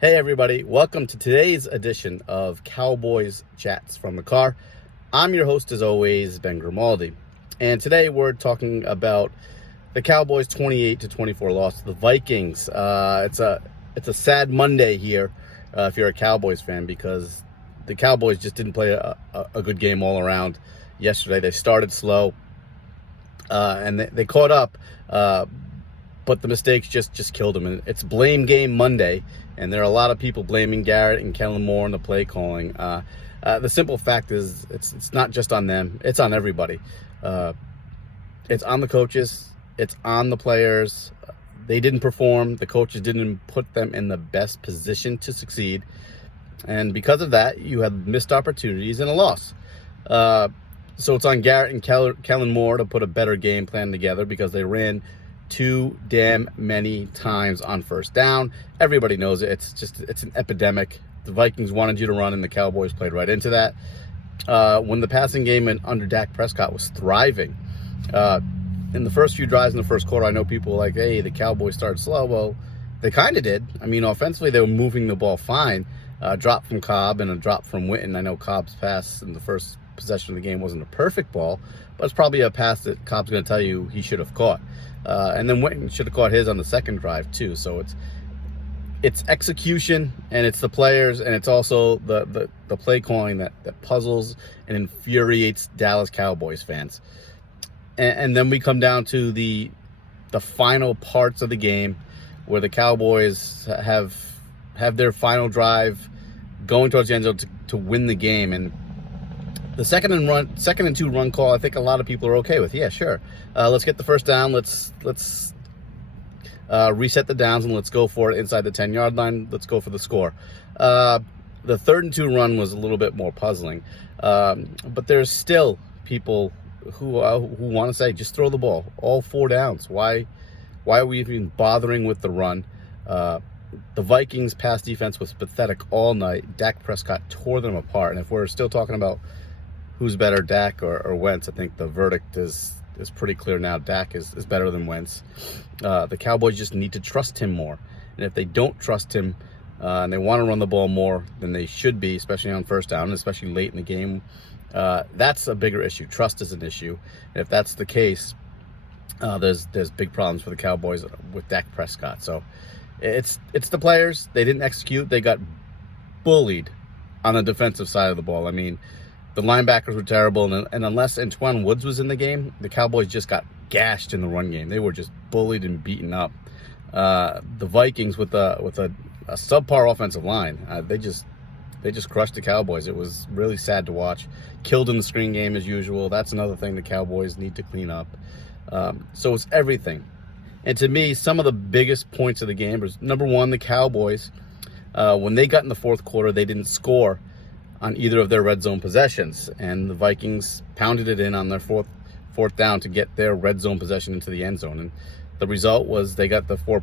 Hey everybody, welcome to today's edition of Cowboys Chats from the Car. I'm your host as always, Ben Grimaldi. And today we're talking about the Cowboys 28-24 loss to the Vikings. It's a sad Monday here if you're a Cowboys fan, because the Cowboys just didn't play a good game all around yesterday. They started slow and they caught up, but the mistakes just killed them. And it's blame game Monday, and there are a lot of people blaming Garrett and Kellen Moore in the play calling. The simple fact is it's not just on them. It's on everybody. It's on the coaches. It's on the players. They didn't perform. The coaches didn't put them in the best position to succeed. And because of that, you have missed opportunities and a loss. So it's on Garrett and Kellen Moore to put a better game plan together, because they ran too damn many times on first down. Everybody knows it. It's an epidemic. The Vikings wanted you to run, and the Cowboys played right into that. When the passing game under Dak Prescott was thriving, in the first few drives in the first quarter, I know people were like, hey, the Cowboys started slow. Well, they kind of did. I mean, offensively, they were moving the ball fine. A drop from Cobb and a drop from Witten. I know Cobb's pass in the first possession of the game wasn't a perfect ball, but it's probably a pass that Cobb's going to tell you he should have caught. And then Witten should have caught his on the second drive too. So it's execution, and it's the players, and it's also the play calling that puzzles and infuriates Dallas Cowboys fans. And then we come down to the final parts of the game, where the Cowboys have their final drive going towards the end zone to win the game. And the second and two run call, I think a lot of people are okay with. Yeah, sure. Let's get the first down. Let's reset the downs, and let's go for it inside the 10-yard line. Let's go for the score. The 3rd and 2 run was a little bit more puzzling. But there's still people who want to say, just throw the ball. All 4 downs. Why are we even bothering with the run? The Vikings' pass defense was pathetic all night. Dak Prescott tore them apart. And if we're still talking about who's better, Dak or Wentz, I think the verdict is pretty clear now. Dak is better than Wentz. The Cowboys just need to trust him more. And if they don't trust him and they want to run the ball more than they should be, especially on first down, and especially late in the game, that's a bigger issue. Trust is an issue. And if that's the case, there's big problems for the Cowboys with Dak Prescott. So it's the players. They didn't execute. They got bullied on the defensive side of the ball. I mean, the linebackers were terrible, and unless Antoine Woods was in the game, the Cowboys just got gashed in the run game. They were just bullied and beaten up. The Vikings with a subpar offensive line, they just crushed the Cowboys. It was really sad to watch. Killed in the screen game as usual. That's another thing the Cowboys need to clean up. So it's everything. And to me, some of the biggest points of the game was, number one, the Cowboys, when they got in the fourth quarter, they didn't score on either of their red zone possessions, and the Vikings pounded it in on their fourth down to get their red zone possession into the end zone. And the result was they got the 4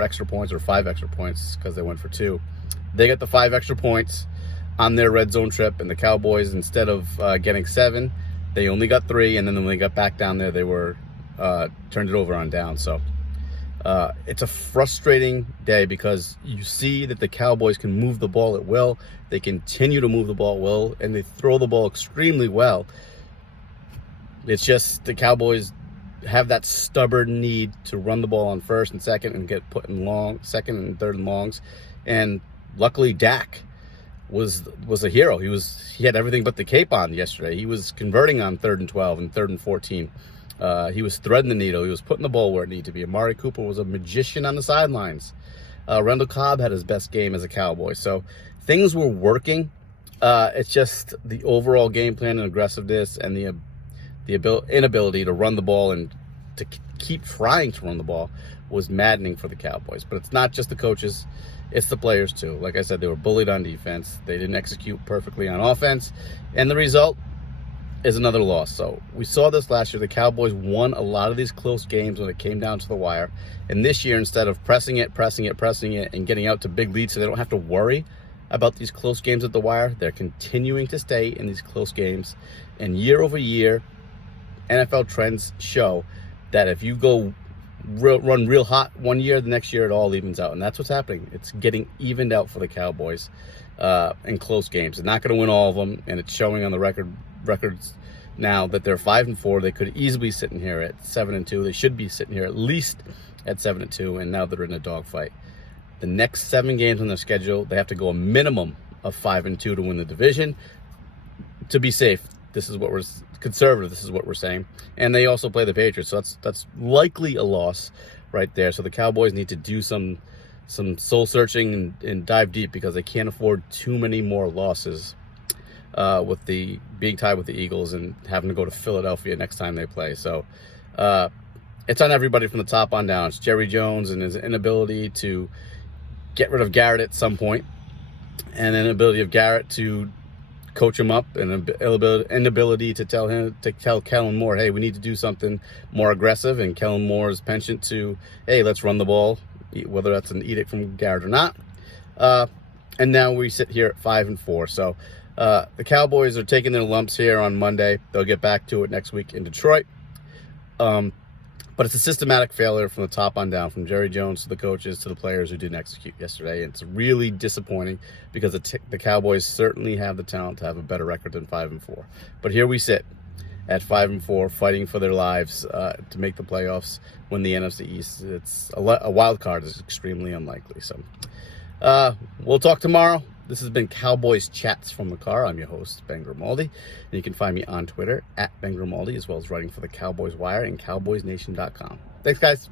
extra points, or 5 extra points, because they went for 2. They got the 5 extra points on their red zone trip, and the Cowboys, instead of getting 7, they only got 3. And then when they got back down there, they were turned it over on down. So it's a frustrating day, because you see that the Cowboys can move the ball at will. They continue to move the ball well, and they throw the ball extremely well. It's just the Cowboys have that stubborn need to run the ball on first and second and get put in second and third and longs. And luckily, Dak was a hero. He had everything but the cape on yesterday. He was converting on 3rd and 12 and 3rd and 14. He was threading the needle. He was putting the ball where it needed to be. Amari Cooper was a magician on the sidelines. Randall Cobb had his best game as a Cowboy. So things were working. It's just the overall game plan and aggressiveness and the inability to run the ball and to keep trying to run the ball was maddening for the Cowboys. But it's not just the coaches. It's the players too. Like I said, they were bullied on defense. They didn't execute perfectly on offense. And the result is another loss. So we saw this last year. The Cowboys won a lot of these close games when it came down to the wire. And this year, instead of pressing it, and getting out to big leads so they don't have to worry about these close games at the wire, they're continuing to stay in these close games. And year over year, NFL trends show that if you go run real hot one year, the next year it all evens out, and that's what's happening. It's getting evened out for the Cowboys in close games. They're not going to win all of them, and it's showing on the records now that they're 5-4. They could easily be sitting here at 7-2. They should be sitting here at least at 7-2, and now they're in a dogfight. The next 7 games on their schedule, they have to go a minimum of 5-2 to win the division. To be safe, this is what we're conservative. This is what we're saying, and they also play the Patriots, so that's likely a loss right there. So the Cowboys need to do some soul searching and dive deep, because they can't afford too many more losses with the being tied with the Eagles and having to go to Philadelphia next time they play. So it's on everybody from the top on down. It's Jerry Jones and his inability to get rid of Garrett at some point, and an inability of Garrett to coach him up, and an inability to tell Kellen Moore, hey, we need to do something more aggressive, and Kellen Moore's penchant to, hey, let's run the ball, whether that's an edict from Garrett or not. And now we sit here at 5-4. So the Cowboys are taking their lumps here on Monday. They'll get back to it next week in Detroit. But it's a systematic failure from the top on down, from Jerry Jones to the coaches to the players who didn't execute yesterday. And it's really disappointing, because the Cowboys certainly have the talent to have a better record than 5-4. But here we sit at 5-4, fighting for their lives to make the playoffs, win the NFC East. It's a wild card is extremely unlikely. So we'll talk tomorrow. This has been Cowboys Chats from the Car. I'm your host, Ben Grimaldi. And you can find me on Twitter at Ben Grimaldi, as well as writing for the Cowboys Wire and CowboysNation.com. Thanks, guys.